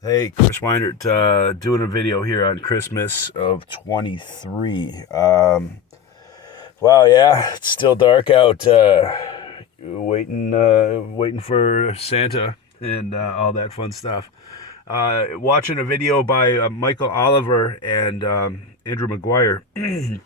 Hey, Chris Weinert, doing a video here on Christmas of 23. Wow, yeah, it's still dark out. Waiting for Santa and all that fun stuff. Watching a video by Michael Oliver and Andrew McGuire,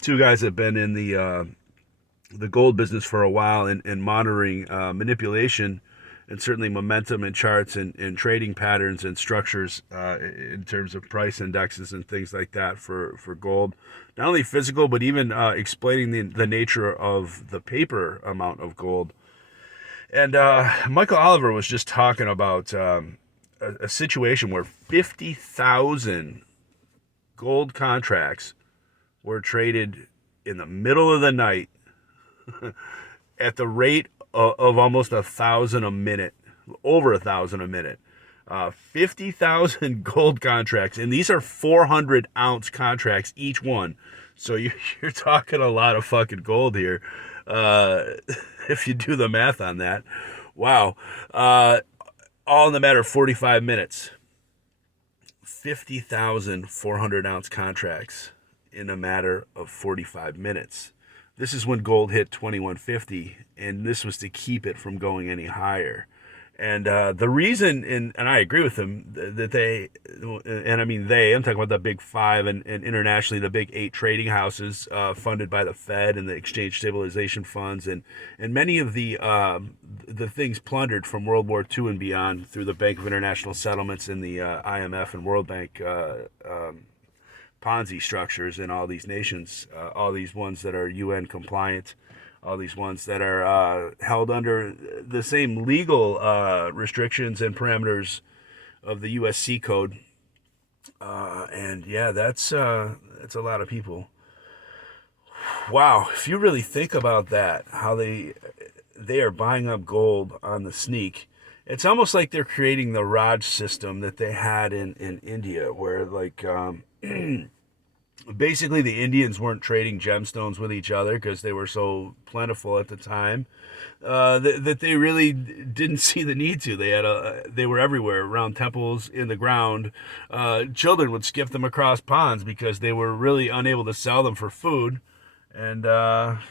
two guys that have been in the gold business for a while and monitoring manipulation and certainly momentum in charts and trading patterns and structures in terms of price indexes and things like that for gold. Not only physical, but even explaining the nature of the paper amount of gold. And Michael Oliver was just talking about a situation where 50,000 gold contracts were traded in the middle of the night at the rate of almost 1,000 a minute, over 1,000 a minute. 50,000 gold contracts, and these are 400-ounce contracts each one. So you're talking a lot of fucking gold here, uh, if you do the math on that. Wow. All in the matter of 45 minutes. 50,000 400-ounce contracts in a matter of 45 minutes. This is when gold hit 2150, and this was to keep it from going any higher. And the reason, and I agree with them, that they, and I mean they, I'm talking about the big five and internationally the big eight trading houses funded by the Fed and the exchange stabilization funds and many of the things plundered from World War II and beyond through the Bank of International Settlements and the IMF and World Bank Ponzi structures in all these nations, all these ones that are UN compliant, all these ones that are held under the same legal restrictions and parameters of the USC code. And yeah, that's a lot of people. Wow, if you really think about that, how they are buying up gold on the sneak. It's almost like they're creating the Raj system that they had in India, where like basically the Indians weren't trading gemstones with each other because they were so plentiful at the time that they really didn't see the need to. They were everywhere around temples in the ground. Children would skip them across ponds because they were really unable to sell them for food. And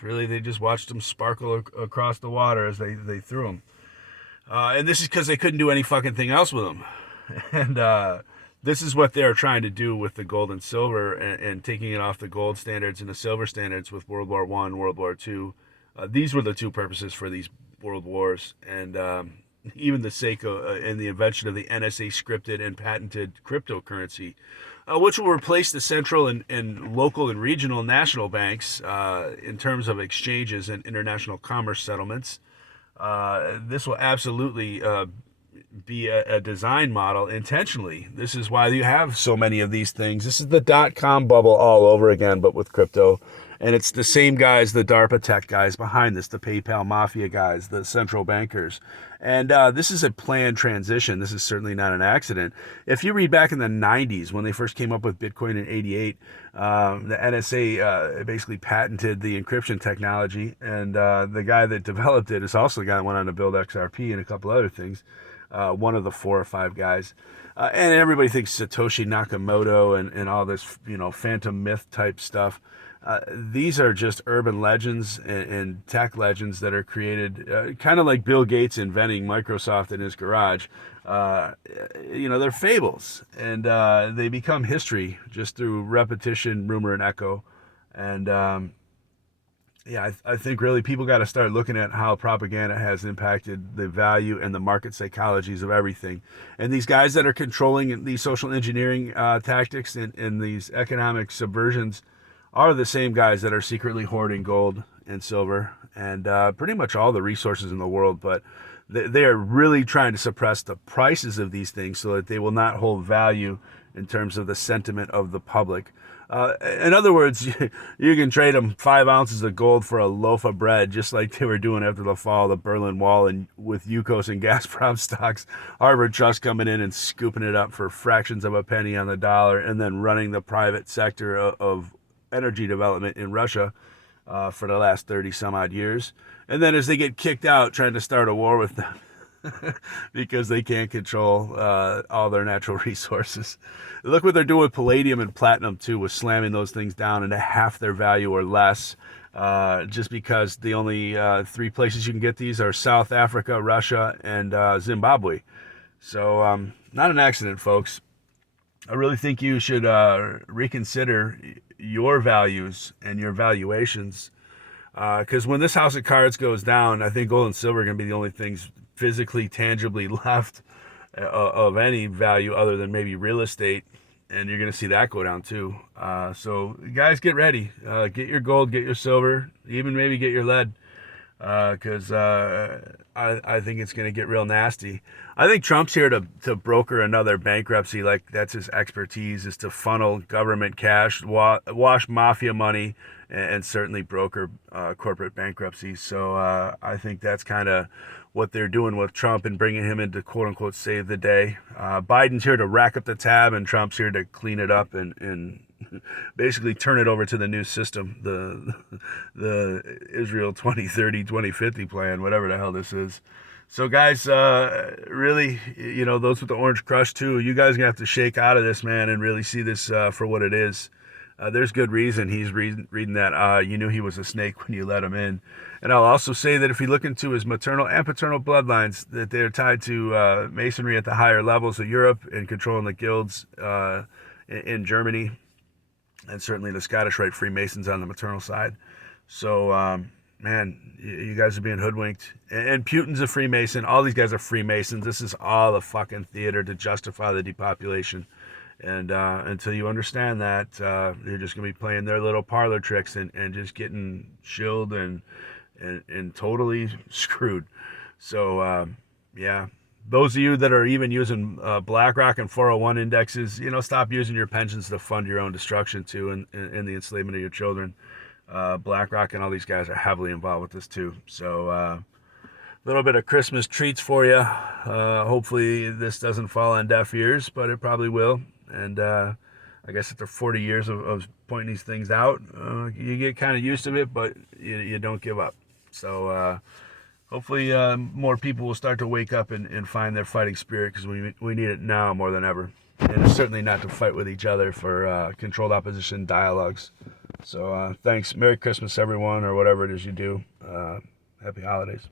really, they just watched them sparkle across the water as they threw them. And this is because they couldn't do any fucking thing else with them. And this is what they're trying to do with the gold and silver and taking it off the gold standards and the silver standards with World War One, World War Two. These were the two purposes for these world wars, and even the sake of and the invention of the NSA scripted and patented cryptocurrency, which will replace the central and local and regional national banks in terms of exchanges and international commerce settlements. This will absolutely be a design model intentionally. This is why you have so many of these things. This is the dot-com bubble all over again, but with crypto. And it's the same guys, the DARPA tech guys behind this, the PayPal mafia guys, the central bankers. And this is a planned transition. This is certainly not an accident. If you read back in the 90s, when they first came up with Bitcoin in 88, the NSA basically patented the encryption technology. And the guy that developed it is also the guy that went on to build XRP and a couple other things. One of the four or five guys. And everybody thinks Satoshi Nakamoto and all this, phantom myth type stuff. These are just urban legends and tech legends that are created, kind of like Bill Gates inventing Microsoft in his garage. They're fables, and they become history just through repetition, rumor, and echo. And yeah, I think really people got to start looking at how propaganda has impacted the value and the market psychologies of everything. And these guys that are controlling these social engineering tactics and these economic subversions are the same guys that are secretly hoarding gold and silver and pretty much all the resources in the world. But they are really trying to suppress the prices of these things so that they will not hold value in terms of the sentiment of the public. In other words, you can trade them 5 ounces of gold for a loaf of bread, just like they were doing after the fall of the Berlin Wall, and with Yukos and Gazprom stocks, Harvard Trust coming in and scooping it up for fractions of a penny on the dollar, and then running the private sector of energy development in Russia for the last 30 some odd years. And then as they get kicked out, trying to start a war with them. because they can't control all their natural resources. Look what they're doing with palladium and platinum too, with slamming those things down into half their value or less. Just because the only three places you can get these are South Africa, Russia, and Zimbabwe. So not an accident, folks. I really think you should reconsider your values and your valuations. Because when this house of cards goes down, I think gold and silver are going to be the only things physically, tangibly left of any value other than maybe real estate. And you're going to see that go down too. So guys, get ready. Get your gold, get your silver, even maybe get your lead. Because I think it's going to get real nasty. I think Trump's here to broker another bankruptcy. Like, that's his expertise, is to funnel government cash, wash mafia money, and certainly broker corporate bankruptcies. So I think that's kind of what they're doing with Trump and bringing him in to quote unquote save the day. Biden's here to rack up the tab, and Trump's here to clean it up and basically turn it over to the new system, the Israel 2030, 2050 plan, whatever the hell this is. So guys, really, those with the orange crush too, you guys are gonna have to shake out of this, man, and really see this for what it is. There's good reason he's reading that. You knew he was a snake when you let him in. And I'll also say that if you look into his maternal and paternal bloodlines, that they're tied to masonry at the higher levels of Europe and controlling the guilds in Germany, and certainly the Scottish Rite Freemasons on the maternal side. So, man, you guys are being hoodwinked. And Putin's a Freemason. All these guys are Freemasons. This is all a fucking theater to justify the depopulation. And until you understand that, you're just going to be playing their little parlor tricks and just getting shilled and totally screwed. So, yeah. Those of you that are even using BlackRock and 401 indexes, stop using your pensions to fund your own destruction too, and the enslavement of your children. BlackRock and all these guys are heavily involved with this too. So a little bit of Christmas treats for you. Hopefully this doesn't fall on deaf ears, but it probably will. And I guess after 40 years of pointing these things out, you get kind of used to it, but you don't give up. So hopefully more people will start to wake up and find their fighting spirit, because we need it now more than ever. And it's certainly not to fight with each other for controlled opposition dialogues. So thanks. Merry Christmas, everyone, or whatever it is you do. Happy holidays.